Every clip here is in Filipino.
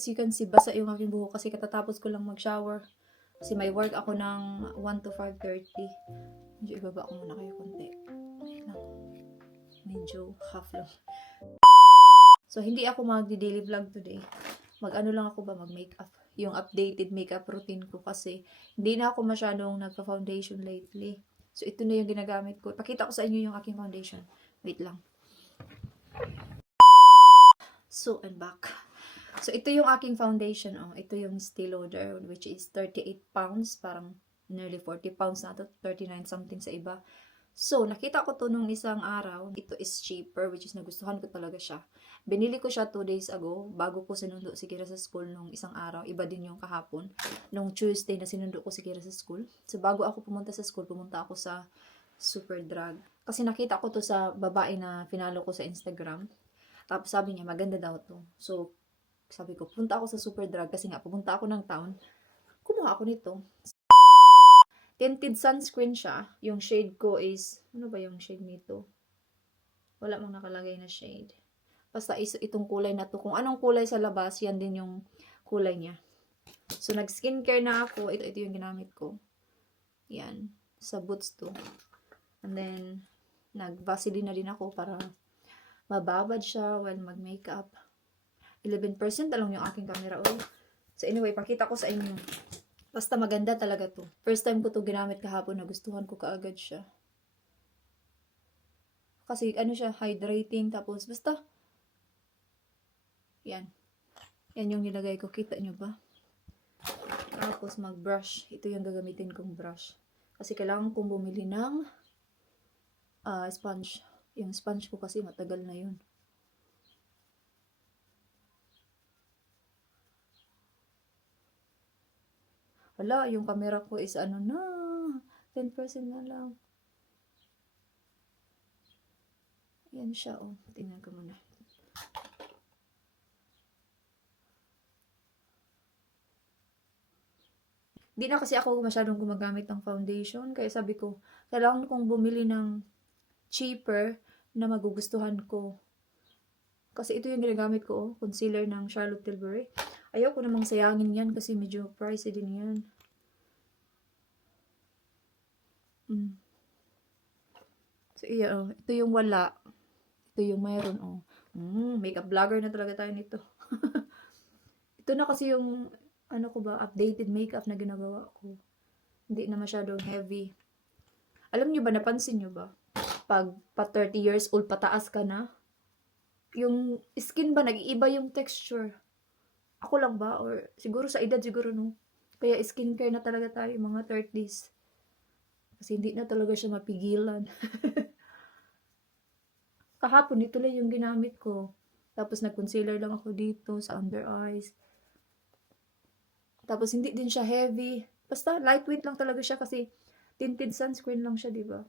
as you can see, basa yung aking buhok kasi katatapos ko lang mag-shower. Kasi may work ako ng 1 to 5:30. Medyo ibaba ko muna kayo konti. Wait lang. Medyo half lang. So, hindi ako mag-daily vlog today. Mag-ano lang ako ba, mag-makeup. Yung updated makeup routine ko kasi hindi na ako masyadong nagpa-foundation lately. So, ito na yung ginagamit ko. Pakita ko sa inyo yung aking foundation. Wait lang. So, I'm back. So, ito yung aking foundation. Oh. Ito yung Estee Lauder, which is 38 pounds. Parang nearly 40 pounds na to. 39 something sa iba. So, nakita ko to nung isang araw. Ito is cheaper, which is nagustuhan ko talaga siya. Binili ko siya 2 days ago, bago ko sinundo si Kira sa school nung isang araw. Iba din yung kahapon. Nung Tuesday na sinundo ko si Kira sa school. So, bago ako pumunta sa school, pumunta ako sa Superdrug. Kasi nakita ko to sa babae na finalo ko sa Instagram. Tapos sabi niya, maganda daw to. So, sabi ko, punta ako sa Superdrug kasi nga, pumunta ako ng town. Kumuha ako nito. Tinted sunscreen siya. Yung shade ko is, ano ba yung shade nito? Wala mang nakalagay na shade. Basta itong kulay na to. Kung anong kulay sa labas, yan din yung kulay niya. So, nag-skincare na ako. Ito yung ginamit ko. Yan. Sa Boots to. And then, nag-Vaseline na din ako para mababad siya while mag-makeup. 11% lang yung aking camera oil. So, anyway, pakita ko sa inyo. Basta maganda talaga to. First time ko to ginamit kahapon, nagustuhan ko kaagad siya. Kasi ano siya, hydrating, tapos basta, yan. Yan yung nilagay ko, kita nyo ba? Tapos mag-brush. Ito yung gagamitin kong brush. Kasi kailangan kong bumili ng sponge. Yung sponge ko kasi matagal na yun. Wala, yung camera ko is ano na, 10% na lang. Yan siya, oh. Tingnan ko muna. Hindi na kasi ako masyadong gumagamit ng foundation. Kaya sabi ko, kailangan kong bumili ng cheaper na magugustuhan ko. Kasi ito yung ginagamit ko, oh. Concealer ng Charlotte Tilbury. Ayaw ko namang sayangin yan kasi medyo pricey din yan. So, iya, oh. Ito yung wala. Ito yung mayroon, oh. Makeup vlogger na talaga tayo nito. Ito na kasi yung, ano ko ba, updated makeup na ginagawa ko. Hindi na masyadong heavy. Alam nyo ba, napansin nyo ba? Pag pa 30 years old, pataas ka na, yung skin ba, nag-iiba yung texture. Ako lang ba? Or siguro sa edad, siguro no. Kaya skincare na talaga tayo, mga 30s. Kasi hindi na talaga siya mapigilan. Kahapon, ito lang yung ginamit ko. Tapos nag-concealer lang ako dito sa under eyes. Tapos hindi din siya heavy. Basta lightweight lang talaga siya kasi tinted sunscreen lang siya, di ba?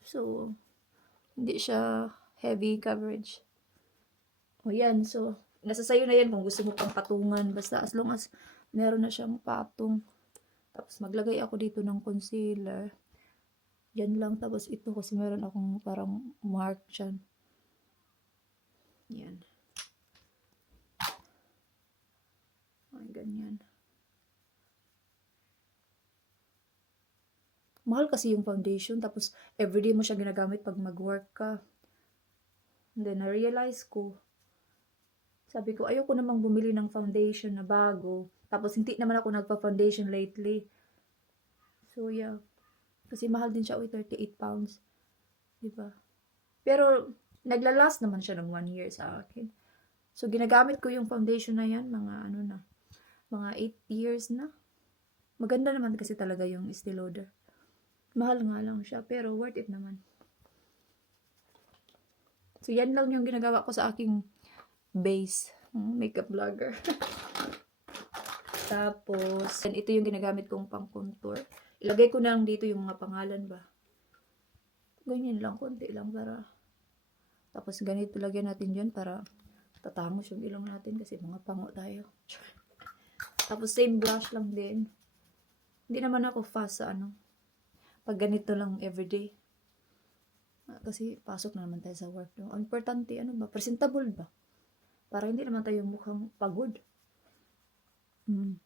So, hindi siya heavy coverage. O yan, so, nasa sayo na yan kung gusto mo pang patungan. Basta as long as meron na siyang patong. Tapos maglagay ako dito ng concealer. Yan lang. Tapos ito kasi meron akong parang mark dyan. Yan. Ay, ganyan. Mahal kasi yung foundation. Tapos everyday mo siya ginagamit pag mag-work ka. And then na-realize ko, sabi ko, ayoko namang bumili ng foundation na bago. Tapos hindi naman ako nagpa-foundation lately. So yeah. Kasi mahal din siya, 38 pounds. Diba? Pero, naglalast naman siya ng 1 year sa akin. So, ginagamit ko yung foundation na yan, mga ano na, mga 8 years na. Maganda naman kasi talaga yung Estee Lauder. Mahal nga lang siya, pero worth it naman. So, yan lang yung ginagawa ko sa aking base. Makeup vlogger. Tapos, ito yung ginagamit kong pang contour. Ilagay ko na lang dito yung mga pangalan ba. Ganyan lang, konti lang para. Tapos ganito lagyan natin dyan para tatangos yung ilong natin kasi mga pango tayo. Tapos same blush lang din. Hindi naman ako fast sa ano. Pag ganito lang everyday. Kasi pasok na naman tayo sa work. Ang importante, ano ba? Presentable ba? Para hindi naman tayo mukhang pagod. Mm.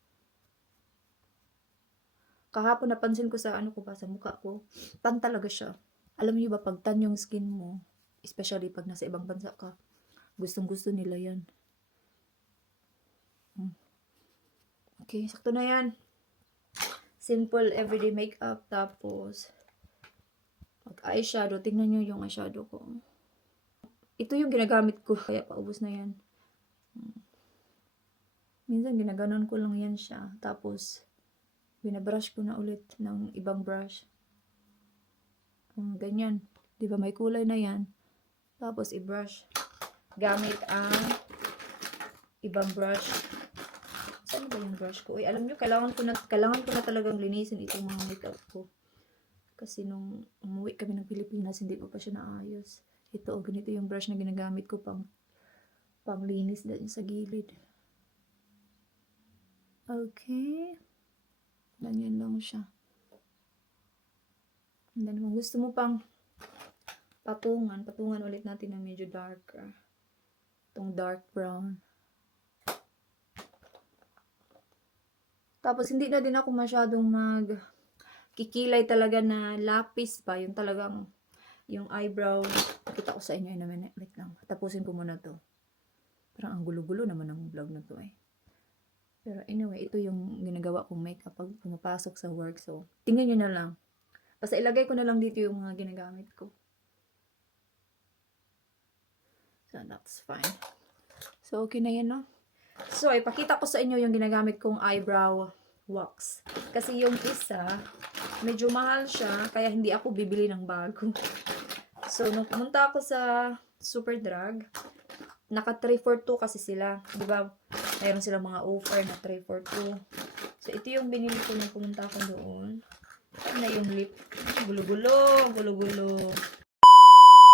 Kahapon napansin ko sa ano ko ba, sa mukha ko, tan talaga siya. Alam niyo ba, pag tan yung skin mo, especially pag nasa ibang bansa ka, gustong-gusto nila yan. Okay, sakto na yan. Simple everyday makeup. Tapos, pag eyeshadow, tingnan nyo yung eyeshadow ko. Ito yung ginagamit ko, kaya paubos na yan. Minsan, ginaganon ko lang yan siya. Tapos, binabrush ko na ulit ng ibang brush. Ganyan. Di ba may kulay na yan? Tapos, i-brush. Gamit ang ibang brush. Saan ba yung brush ko? Uy, alam nyo, kailangan ko na talagang linisin itong mga makeup ko. Kasi nung umuwi kami ng Pilipinas, hindi ko pa siya naayos. Ito, ganito yung brush na ginagamit ko pang linis dyan sa gilid. Okay. Ganyan lang siya. And then, kung gusto mo pang patungan ulit natin ng medyo darker. Itong dark brown. Tapos, hindi na din ako masyadong kikilay talaga na lapis pa. Yung talagang, yung eyebrow. Pakita ko sa inyo in a minute. Wait lang. Tapusin ko muna to. Parang ang gulo-gulo naman ng vlog na to eh. Pero anyway, ito yung ginagawa kong makeup pag pumapasok sa work. So, tingnan nyo na lang. Basta ilagay ko na lang dito yung mga ginagamit ko. So, that's fine. So, okay na yan, no? So, ipakita ko sa inyo yung ginagamit kong eyebrow wax. Kasi yung isa, medyo mahal siya, kaya hindi ako bibili ng bago. So, nung pumunta ako sa Superdrug, naka 3 for 2 kasi sila. Di ba? Mayroon silang mga offer na 3 for 2. So, ito yung binili ko nung pumunta ako doon. Ano na yung lip? Gulo-gulo.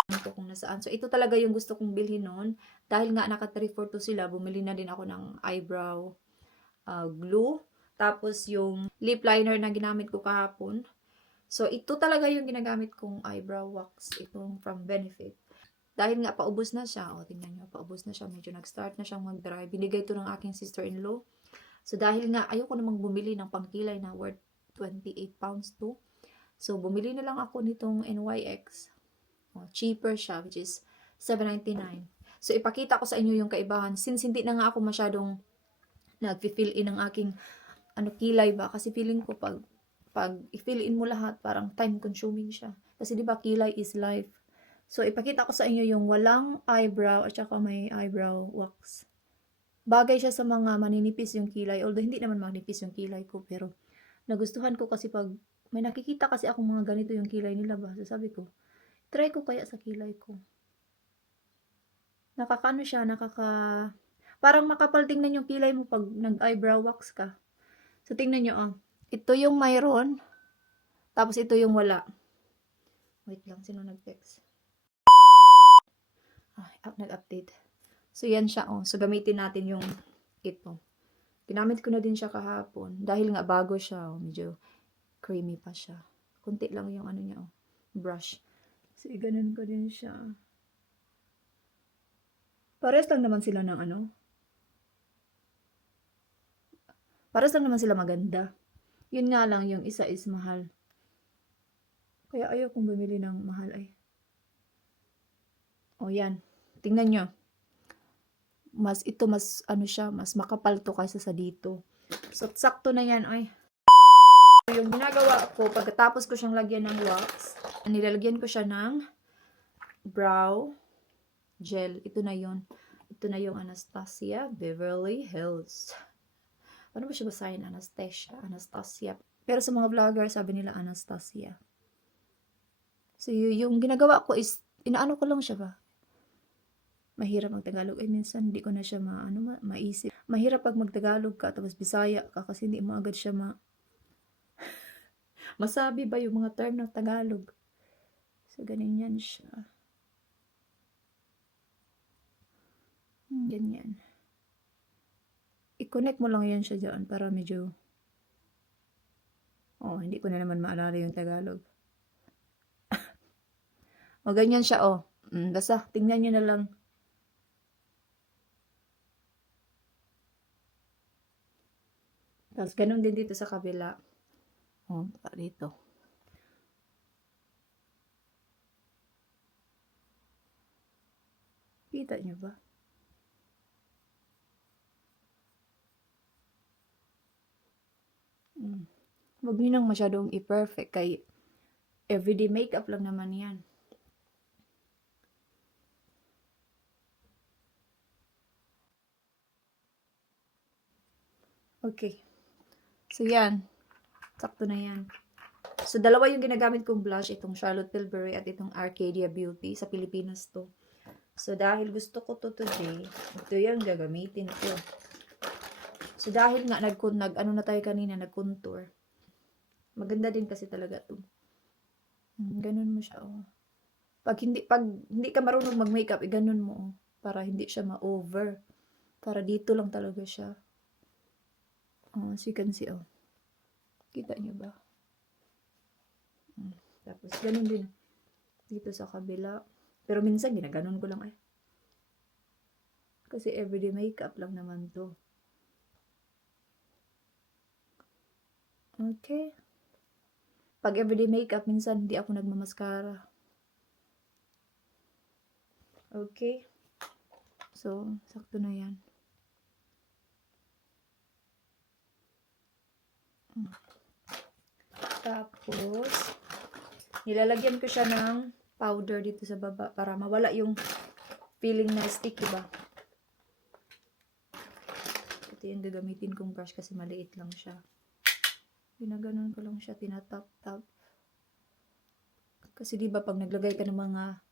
Ito kung nasaan. So, ito talaga yung gusto kong bilhin noon. Dahil nga naka 3 for 2 sila, bumili na din ako ng eyebrow glue. Tapos, yung lip liner na ginamit ko kahapon. So, ito talaga yung ginagamit kong eyebrow wax. Itong from Benefit. Dahil nga, paubos na siya. O, tingnan nyo, paubos na siya. Medyo nag-start na siyang mag-dry. Binigay ito ng aking sister-in-law. So, dahil nga, ayoko namang bumili ng pangkilay na worth 28 pounds to. So, bumili na lang ako nitong NYX. O, cheaper siya, which is $7.99. So, ipakita ko sa inyo yung kaibahan. Since hindi na nga ako masyadong nag-fill in ng aking kilay ba. Kasi feeling ko pag i-fill in mo lahat, parang time consuming siya. Kasi di ba kilay is life. So, ipakita ko sa inyo yung walang eyebrow at saka may eyebrow wax. Bagay siya sa mga maninipis yung kilay. Although, hindi naman manipis yung kilay ko. Pero, nagustuhan ko kasi pag may nakikita kasi akong mga ganito yung kilay nila ba. So, sabi ko, try ko kaya sa kilay ko. Nakakano siya, parang makapal tingnan yung kilay mo pag nag-eyebrow wax ka. So, tingnan nyo, ito yung mayroon. Tapos, ito yung wala. Wait lang, sino nag-text? Nag-update. So, yan siya, So, gamitin natin yung ito. Ginamit ko na din siya kahapon. Dahil nga bago siya, medyo creamy pa siya. Kunti lang yung ano niya, brush. So, ganun ko din siya. Pares lang naman sila ng Pares lang naman sila maganda. Yun nga lang, yung isa is mahal. Kaya ayaw kong bumili ng mahal ay. O, yan. Tingnan nyo. Mas makapal to kaysa sa dito. So, sakto na yan, ay. Yung ginagawa ko, pagkatapos ko siyang lagyan ng wax, nilalagyan ko siya ng brow gel. Ito na yun. Ito na yung Anastasia Beverly Hills. Ano ba siya basahin? Anastasia. Pero sa mga vlogger, sabi nila Anastasia. So, yung ginagawa ko is, inaano ko lang siya ba? Mahirap mag-Tagalog. Minsan hindi ko na siya maisip. Mahirap pag mag-Tagalog ka, tapos Bisaya ka, kasi hindi mo agad siya masabi ba yung mga term ng Tagalog. So, ganyan siya. Ganyan. I-connect mo lang yan siya dyan para medyo hindi ko na naman maalala yung Tagalog. Ganyan siya, Basta, tingnan nyo na lang. Tapos, ganun din dito sa kabila. Oh, dito. Kita nyo ba? Huwag nyo nang masyadong i-perfect kay everyday makeup lang naman yan. Okay. So, yan. Sakto na yan. So, dalawa yung ginagamit kong blush. Itong Charlotte Tilbury at itong Arcadia Beauty. Sa Pilipinas to. So, dahil gusto ko to today, ito yung gagamitin ko. So, dahil nga, ano na tayo kanina, nag-contour. Maganda din kasi talaga to. Ganun mo siya, oh. Pag hindi ka marunong mag-makeup, ganun mo, oh. Para hindi siya ma-over. Para dito lang talaga siya. Oh, as you can see, oh. Kita niyo ba? Tapos, ganun din. Dito sa kabila. Pero minsan, ginaganon ko lang, eh. Kasi everyday makeup lang naman to. Okay. Pag everyday makeup, minsan hindi ako nagmamaskara. Okay. So, sakto na yan. Tapos, nilalagyan ko siya ng powder dito sa baba para mawala yung feeling na sticky ba. Ito yung gagamitin kong brush kasi maliit lang siya. Ginaganon ko lang siya, tinatap-tap. Kasi diba pag naglagay ka ng mga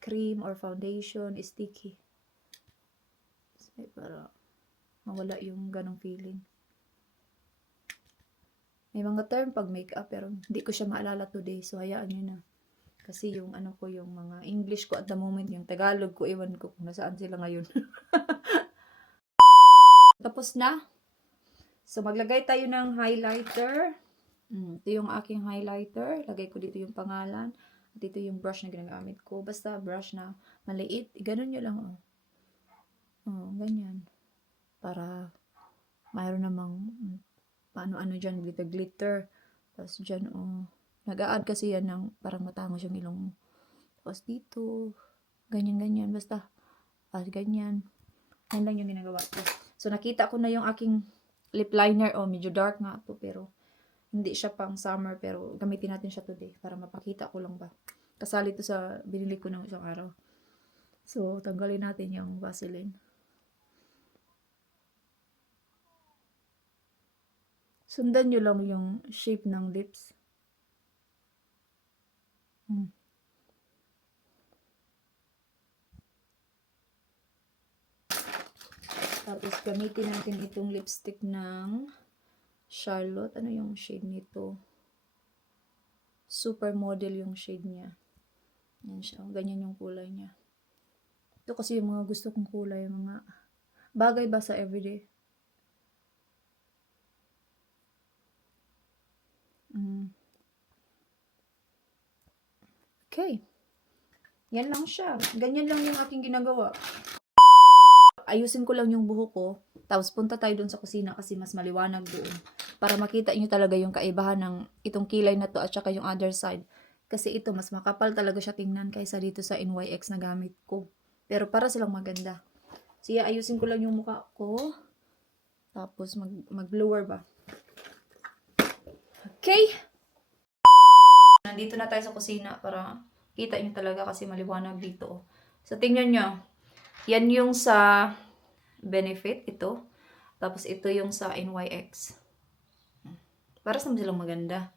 cream or foundation, sticky. So, para mawala yung ganong feeling. May mga term pag makeup pero hindi ko siya maalala today. So, hayaan nyo na. Kasi yung ano ko, yung mga English ko at the moment, yung Tagalog ko, ewan ko kung nasaan sila ngayon. Tapos na. So, maglagay tayo ng highlighter. Ito yung aking highlighter. Lagay ko dito yung pangalan. At ito yung brush na ginagamit ko. Basta brush na maliit. Ganun nyo lang, oh. Oh, ganyan. Para mayroon namang paano-ano dyan, glitter. Tapos dyan, oh. Nag-a-add kasi yan ng parang matangos yung ilong mo. Tapos dito, ganyan-ganyan. Basta, ganyan. Yan lang yung ginagawa ko. So, nakita ko na yung aking lip liner. Oh, medyo dark nga to pero hindi siya pang summer. Pero gamitin natin siya today para mapakita ko lang ba. Kasali to sa binili ko ng isang araw. So, tanggalin natin yung Vaseline. Sundan nyo lang yung shape ng lips. Tapos, gamitin natin itong lipstick ng Charlotte. Ano yung shade nito? Supermodel yung shade niya. Yan siya. Ganyan yung kulay niya. Ito kasi yung mga gusto kong kulay. Yung mga bagay ba sa everyday? Okay. Yan lang siya. Ganyan lang yung aking ginagawa. Ayusin ko lang yung buhok ko. Tapos punta tayo dun sa kusina kasi mas maliwanag doon. Para makita nyo talaga yung kaibahan ng itong kilay na to at saka yung other side. Kasi ito mas makapal talaga siya tingnan kaysa dito sa NYX na gamit ko. Pero para silang maganda. So ayusin ko lang yung mukha ko. Tapos mag-blower ba. Okay. Nandito na tayo sa kusina para kita nyo talaga kasi maliwanag dito. So tingnan nyo. Yan yung sa Benefit, ito. Tapos ito yung sa NYX. Para sa silang maganda.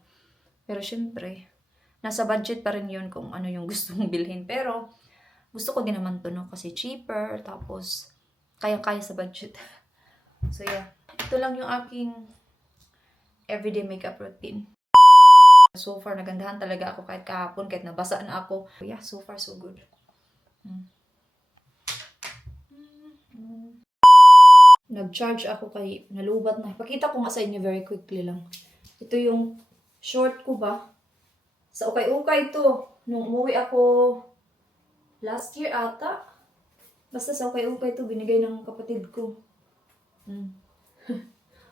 Pero syempre, nasa budget pa rin yun kung ano yung gusto mong bilhin. Pero, gusto ko din naman to, no? Kasi cheaper, tapos, kaya-kaya sa budget. So, yeah. Ito lang yung aking everyday makeup routine. So far, nagandahan talaga ako kahit kahapon, kahit nabasa na ako. Yeah, so far, so good. Nag-charge ako kay nalubat na. Pakita ko nga sa inyo very quickly lang. Ito yung short ko ba? Sa ukay-ukay to. Nung umuwi ako last year ata. Basta sa ukay-ukay to binigay ng kapatid ko.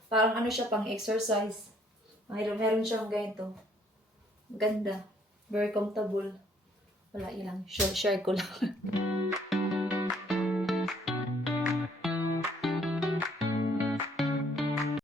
Parang ano siya, pang exercise. Meron siyang ganito. Ganda. Very comfortable. Wala, ilang. Share ko lang.